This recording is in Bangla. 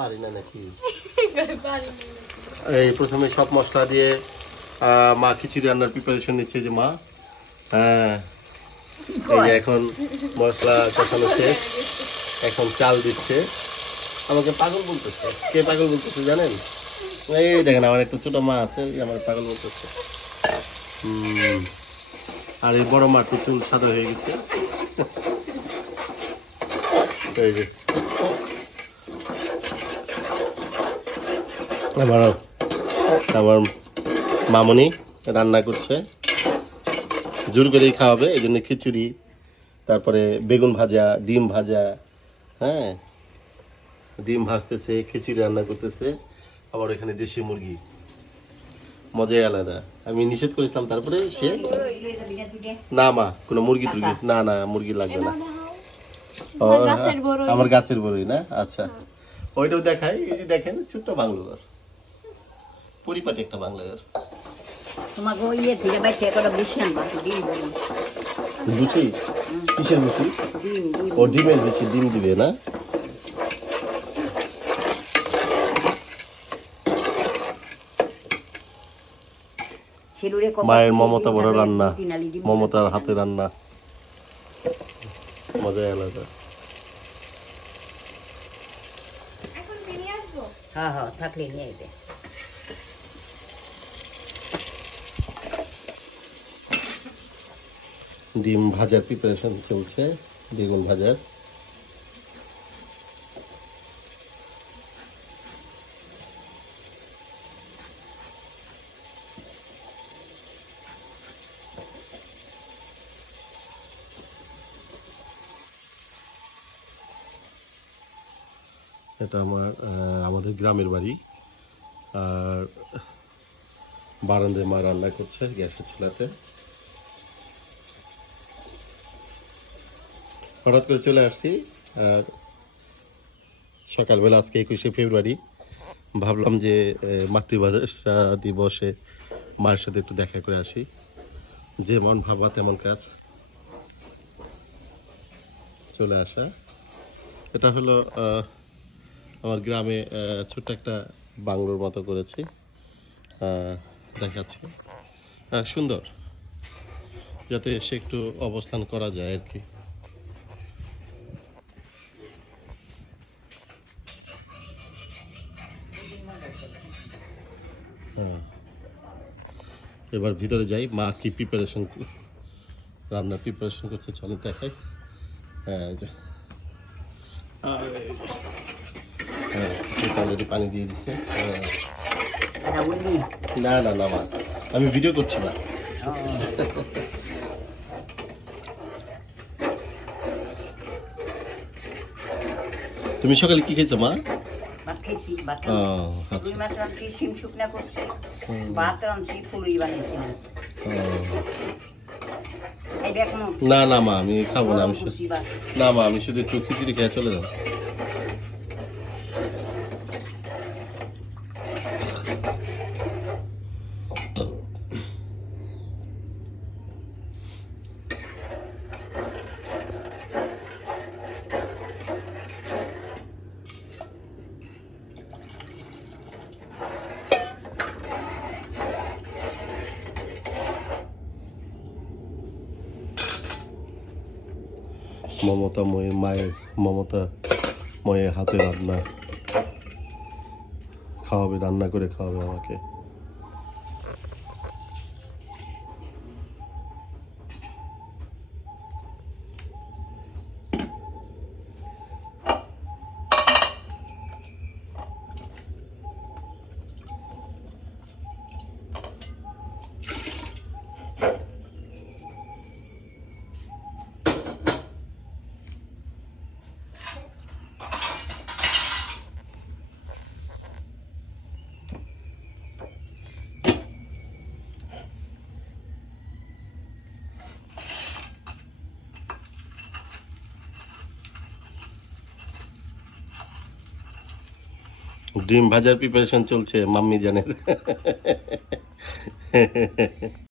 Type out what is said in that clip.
পারি না নাকি? এই প্রথমে সব মশলা দিয়ে মা খিচুড়ি রান্নার প্রিপারেশন নিচ্ছে যে মা। হ্যাঁ, এই যে এখন মশলা কষানো শেষ, এখন চাল দিচ্ছে। আমাকে পাগল বলতেছে। কে পাগল বলতেছে জানেন? এই দেখেন আমার একটা ছোট মা আছে, আমার পাগল বলতেছে। আর এই বড় মার তো চুল সাদা হয়ে গেছে। এই যে আমার মামনি রান্না করছে, জোর করেই খাওয়াবে, এই জন্য খিচুড়ি, তারপরে বেগুন ভাজা, ডিম ভাজা। হ্যাঁ, ডিম ভাজতেছে, খিচুড়ি রান্না করতেছে, আবার এখানে দেশি মুরগি। মজাই আলাদা। আমি নিষেধ করেছিলাম, তারপরে সে না মা কোনো মুরগি টুরগি না, না মুরগি লাগবে না। আমার গাছের বড়ই না? আচ্ছা, ওইটাও দেখাই। এই যে দেখেন ছোট্ট বাংলো ঘর, পরিপাটি একটা বাংলা ঘর। বুঝি কিসের বুঝি? ও ডিমের বুঝি, ডিম দিবে না? মায়ের মমতা বড় রান্না, মমতার হাতে রান্না, মজাই আলাদা। ডিম ভাজার প্রিপারেশন চলছে, বেগুন ভাজার। এটা আমাদের গ্রামের বাড়ি। আর বারান্দায় মা রান্না করছে গ্যাসের চুলাতে। হঠাৎ করে চলে আসছি। আর সকালবেলা আজকে 21শে ফেব্রুয়ারি, ভাবলাম যে মাতৃভাষা দিবসে মায়ের সাথে একটু দেখা করে আসি। যেমন ভাবা তেমন কাজ, চলে আসা। এটা হলো আমার গ্রামে ছোট্ট একটা বাংলোর মতো করেছি, দেখাচ্ছি। সুন্দর, যাতে এসে একটু অবস্থান করা যায় আর কি। এবার ভিতরে যাই, মা কি প্রিপারেশন, রান্নার প্রিপারেশন করছে, চলে দেখাই। হ্যাঁ, অলরেডি পানি দিয়ে দিচ্ছে। না না না মা, আমি ভিডিও করছি না। তুমি সকালে কি খেয়েছো মা? না না মা, আমি খাবো না। না মা, আমি শুধু একটু খিচুড়ি খেয়ে চলে যাবো। মমতাময়ী মায়ের, মমতাময়ের হাতে রান্না খাওয়াবে, রান্না করে খাওয়াবে আমাকে। ডিম ভাজার প্রিপারেশন চলছে মাম্মি জানের।